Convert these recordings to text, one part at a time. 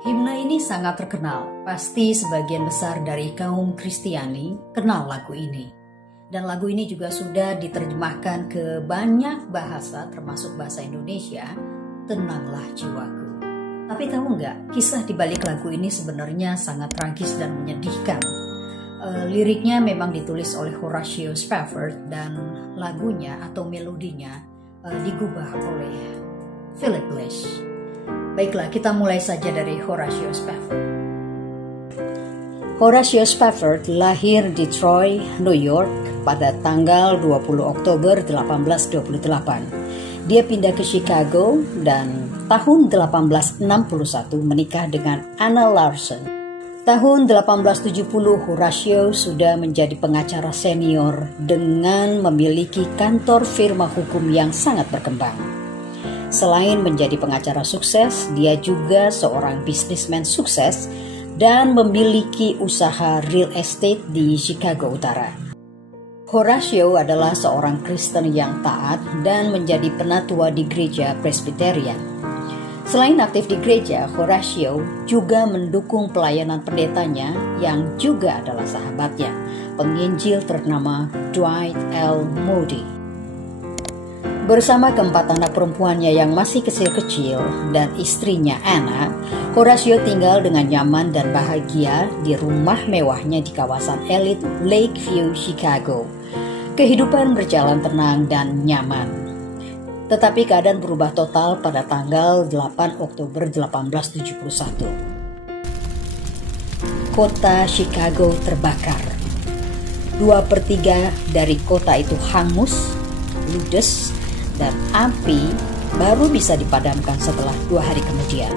Himne ini sangat terkenal, pasti sebagian besar dari kaum Kristiani kenal lagu ini. Dan lagu ini juga sudah diterjemahkan ke banyak bahasa, termasuk bahasa Indonesia, Tenanglah Jiwaku. Tapi tahu nggak, kisah di balik lagu ini sebenarnya sangat tragis dan menyedihkan. Liriknya memang ditulis oleh Horatio Spafford dan lagunya atau melodinya digubah oleh Philip Glass. Baiklah, kita mulai saja dari Horatio Spafford. Horatio Spafford lahir di Troy, New York pada tanggal 20 Oktober 1828. Dia pindah ke Chicago dan tahun 1861 menikah dengan Anna Larson. Tahun 1870 Horatio sudah menjadi pengacara senior dengan memiliki kantor firma hukum yang sangat berkembang. Selain menjadi pengacara sukses, dia juga seorang bisnismen sukses dan memiliki usaha real estate di Chicago Utara. Horatio adalah seorang Kristen yang taat dan menjadi penatua di gereja Presbyterian. Selain aktif di gereja, Horatio juga mendukung pelayanan pendetanya yang juga adalah sahabatnya, penginjil ternama Dwight L. Moody. Bersama keempat anak perempuannya yang masih kecil-kecil dan istrinya Anna, Horatio tinggal dengan nyaman dan bahagia di rumah mewahnya di kawasan elit Lakeview, Chicago. Kehidupan berjalan tenang dan nyaman. Tetapi keadaan berubah total pada tanggal 8 Oktober 1871. Kota Chicago terbakar. 2/3 dari kota itu hangus, ludes, dan api baru bisa dipadamkan setelah 2 hari kemudian.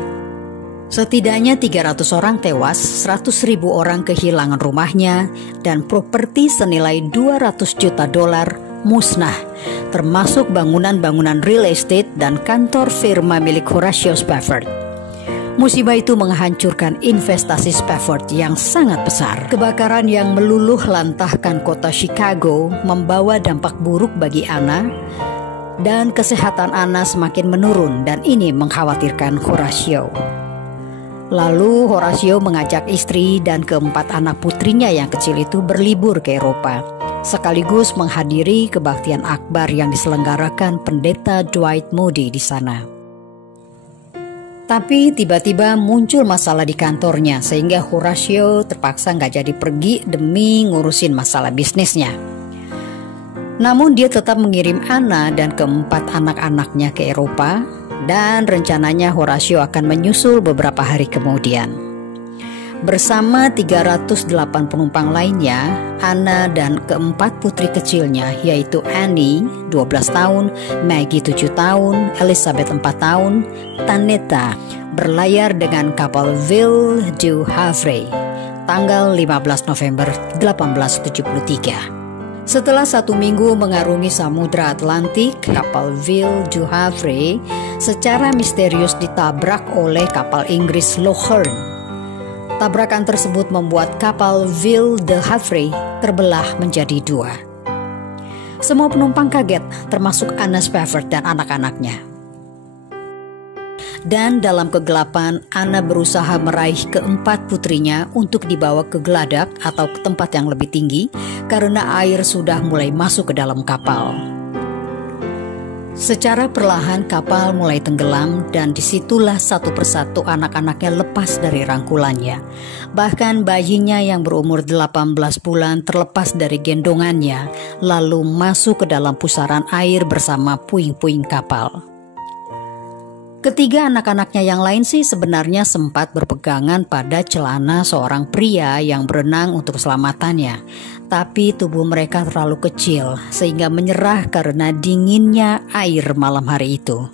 Setidaknya 300 orang tewas, 100.000 orang kehilangan rumahnya, dan properti senilai $200 juta musnah, termasuk bangunan-bangunan real estate dan kantor firma milik Horatio Spafford. Musibah itu menghancurkan investasi Spafford yang sangat besar. Kebakaran yang meluluh lantahkan kota Chicago membawa dampak buruk bagi Anna, dan kesehatan Anna semakin menurun dan ini mengkhawatirkan Horatio. Lalu Horatio mengajak istri dan keempat anak putrinya yang kecil itu berlibur ke Eropa, sekaligus menghadiri kebaktian akbar yang diselenggarakan pendeta Dwight Moody di sana. Tapi tiba-tiba muncul masalah di kantornya sehingga Horatio terpaksa nggak jadi pergi demi ngurusin masalah bisnisnya. Namun dia tetap mengirim Anna dan keempat anak-anaknya ke Eropa dan rencananya Horatio akan menyusul beberapa hari kemudian. Bersama 308 penumpang lainnya, Anna dan keempat putri kecilnya yaitu Annie 12 tahun, Maggie 7 tahun, Elizabeth 4 tahun, Tanetta berlayar dengan kapal Ville du Havre tanggal 15 November 1873. Setelah 1 minggu mengarungi Samudra Atlantik, kapal Ville du Havre secara misterius ditabrak oleh kapal Inggris Lochern. Tabrakan tersebut membuat kapal Ville du Havre terbelah menjadi 2. Semua penumpang kaget, termasuk Anna Spafford dan anak-anaknya. Dan dalam kegelapan, Anna berusaha meraih keempat putrinya untuk dibawa ke geladak atau ke tempat yang lebih tinggi karena air sudah mulai masuk ke dalam kapal. Secara perlahan kapal mulai tenggelam dan disitulah satu persatu anak-anaknya lepas dari rangkulannya. Bahkan bayinya yang berumur 18 bulan terlepas dari gendongannya lalu masuk ke dalam pusaran air bersama puing-puing kapal. Ketiga anak-anaknya yang lain sih sebenarnya sempat berpegangan pada celana seorang pria yang berenang untuk keselamatannya. Tapi tubuh mereka terlalu kecil sehingga menyerah karena dinginnya air malam hari itu.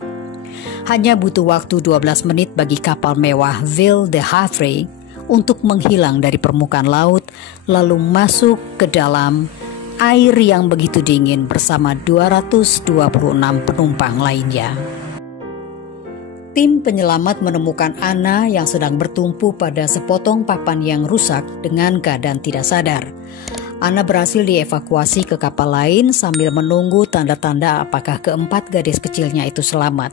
Hanya butuh waktu 12 menit bagi kapal mewah Ville du Havre untuk menghilang dari permukaan laut lalu masuk ke dalam air yang begitu dingin bersama 226 penumpang lainnya. Tim penyelamat menemukan Anna yang sedang bertumpu pada sepotong papan yang rusak dengan keadaan tidak sadar. Anna berhasil dievakuasi ke kapal lain sambil menunggu tanda-tanda apakah keempat gadis kecilnya itu selamat.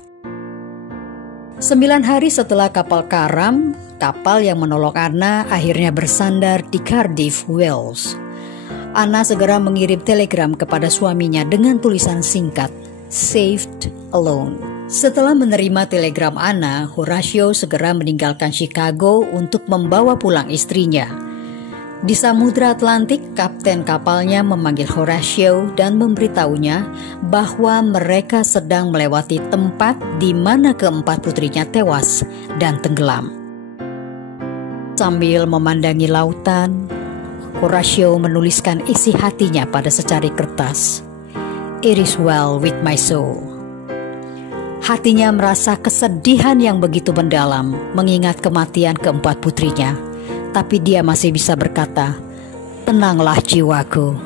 9 hari setelah kapal karam, kapal yang menolong Anna akhirnya bersandar di Cardiff, Wales. Anna segera mengirim telegram kepada suaminya dengan tulisan singkat, "Saved alone." Setelah menerima telegram Anna, Horatio segera meninggalkan Chicago untuk membawa pulang istrinya. Di Samudra Atlantik, kapten kapalnya memanggil Horatio dan memberitahunya bahwa mereka sedang melewati tempat di mana keempat putrinya tewas dan tenggelam. Sambil memandangi lautan, Horatio menuliskan isi hatinya pada secari kertas. "It is well with my soul." Hatinya merasa kesedihan yang begitu mendalam mengingat kematian keempat putrinya. Tapi dia masih bisa berkata, "Tenanglah jiwaku."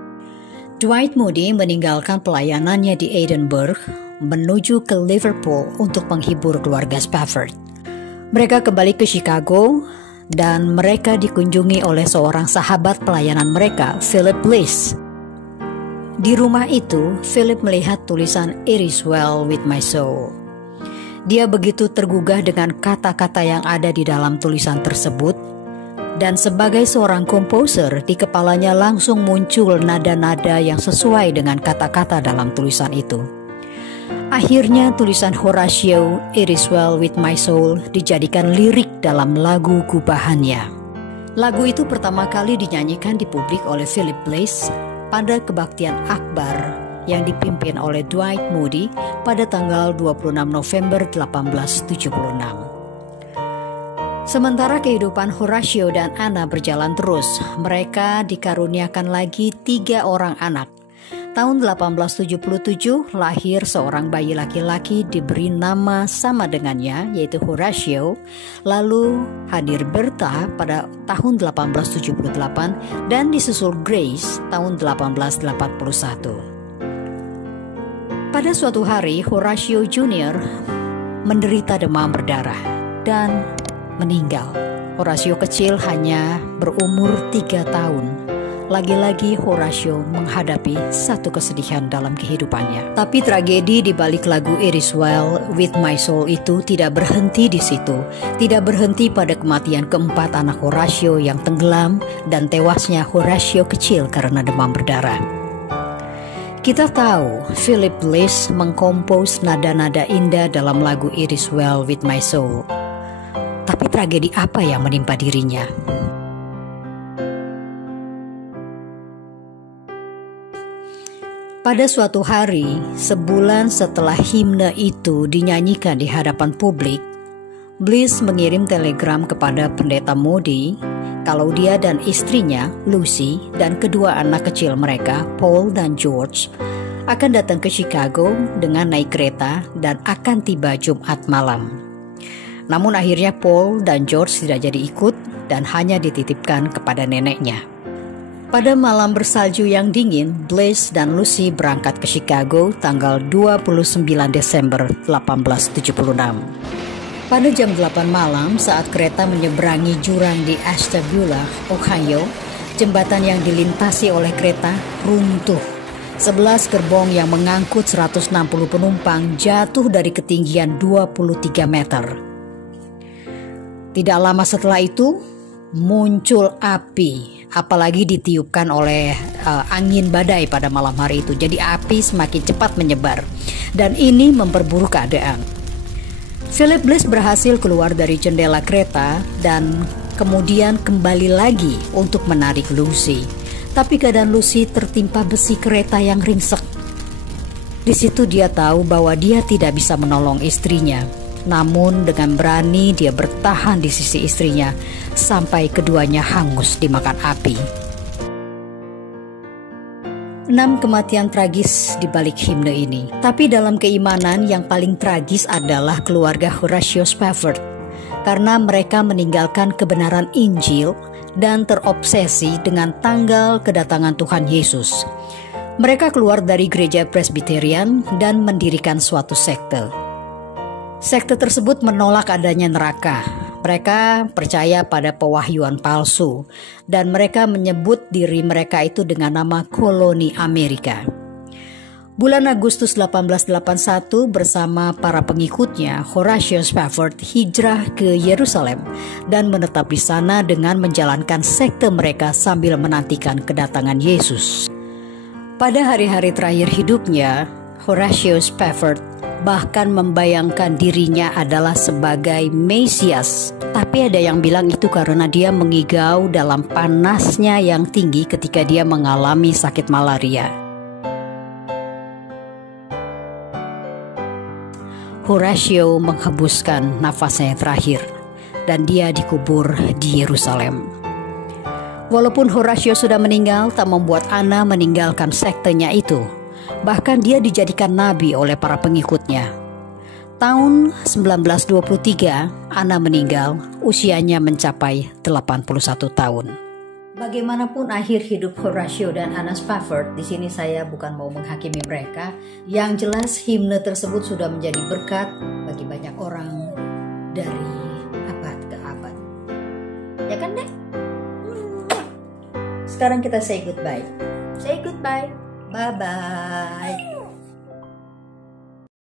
Dwight Moody meninggalkan pelayanannya di Edinburgh menuju ke Liverpool untuk menghibur keluarga Spafford. Mereka kembali ke Chicago dan mereka dikunjungi oleh seorang sahabat pelayanan mereka, Philip Bliss. Di rumah itu, Philip melihat tulisan "It is well with my soul." Dia begitu tergugah dengan kata-kata yang ada di dalam tulisan tersebut. Dan sebagai seorang komposer, di kepalanya langsung muncul nada-nada yang sesuai dengan kata-kata dalam tulisan itu. Akhirnya tulisan Horatio, "It is well with my soul," dijadikan lirik dalam lagu gubahannya. Lagu itu pertama kali dinyanyikan di publik oleh Philip Bliss pada kebaktian akbar yang dipimpin oleh Dwight Moody pada tanggal 26 November 1876. Sementara kehidupan Horatio dan Anna berjalan terus, mereka dikaruniakan lagi 3 orang anak. Tahun 1877 lahir seorang bayi laki-laki diberi nama sama dengannya, yaitu Horatio. Lalu hadir Bertha pada tahun 1878 dan disusul Grace tahun 1881. Pada suatu hari, Horatio Jr. menderita demam berdarah dan meninggal. Horatio kecil hanya berumur 3 tahun. Lagi-lagi Horatio menghadapi satu kesedihan dalam kehidupannya. Tapi tragedi di balik lagu "It is well with my soul" itu tidak berhenti di situ. Tidak berhenti pada kematian keempat anak Horatio yang tenggelam dan tewasnya Horatio kecil karena demam berdarah. Kita tahu Philip Bliss mengkompos nada-nada indah dalam lagu "It is well with my soul." Tapi tragedi apa yang menimpa dirinya? Pada suatu hari, sebulan setelah himne itu dinyanyikan di hadapan publik, Bliss mengirim telegram kepada pendeta Moody kalau dia dan istrinya, Lucy, dan kedua anak kecil mereka, Paul dan George, akan datang ke Chicago dengan naik kereta dan akan tiba Jumat malam. Namun akhirnya Paul dan George tidak jadi ikut dan hanya dititipkan kepada neneknya. Pada malam bersalju yang dingin, Bliss dan Lucy berangkat ke Chicago tanggal 29 Desember 1876. Pada jam 8 malam saat kereta menyeberangi jurang di Ashtabula, Ohio, jembatan yang dilintasi oleh kereta runtuh. 11 gerbong yang mengangkut 160 penumpang jatuh dari ketinggian 23 meter. Tidak lama setelah itu muncul api, apalagi ditiupkan oleh angin badai pada malam hari itu. Jadi api semakin cepat menyebar dan ini memperburuk keadaan. Philip Bliss berhasil keluar dari jendela kereta dan kemudian kembali lagi untuk menarik Lucy. Tapi keadaan Lucy tertimpa besi kereta yang ringsek. Di situ dia tahu bahwa dia tidak bisa menolong istrinya. Namun dengan berani dia bertahan di sisi istrinya sampai keduanya hangus dimakan api. 6 kematian tragis di balik himne ini. Tapi dalam keimanan yang paling tragis adalah keluarga Horatio Spafford. Karena mereka meninggalkan kebenaran Injil dan terobsesi dengan tanggal kedatangan Tuhan Yesus. Mereka keluar dari gereja Presbyterian dan mendirikan suatu sekte. Sekte tersebut menolak adanya neraka. Mereka percaya pada pewahyuan palsu dan mereka menyebut diri mereka itu dengan nama Koloni Amerika. Bulan Agustus 1881 bersama para pengikutnya, Horatio Spafford hijrah ke Yerusalem dan menetap di sana dengan menjalankan sekte mereka sambil menantikan kedatangan Yesus. Pada hari-hari terakhir hidupnya, Horatio Spafford bahkan membayangkan dirinya adalah sebagai Mesias. Tapi ada yang bilang itu karena dia mengigau dalam panasnya yang tinggi ketika dia mengalami sakit malaria. Horatio menghembuskan nafasnya yang terakhir dan dia dikubur di Yerusalem. Walaupun Horatio sudah meninggal, tak membuat Anna meninggalkan sektenya itu. Bahkan dia dijadikan nabi oleh para pengikutnya. Tahun 1923, Anna meninggal, usianya mencapai 81 tahun. Bagaimanapun akhir hidup Horatio dan Anna Spafford, di sini saya bukan mau menghakimi mereka. Yang jelas himne tersebut sudah menjadi berkat bagi banyak orang dari abad ke abad. Ya kan deh? Sekarang kita say goodbye. Say goodbye. Bye-bye.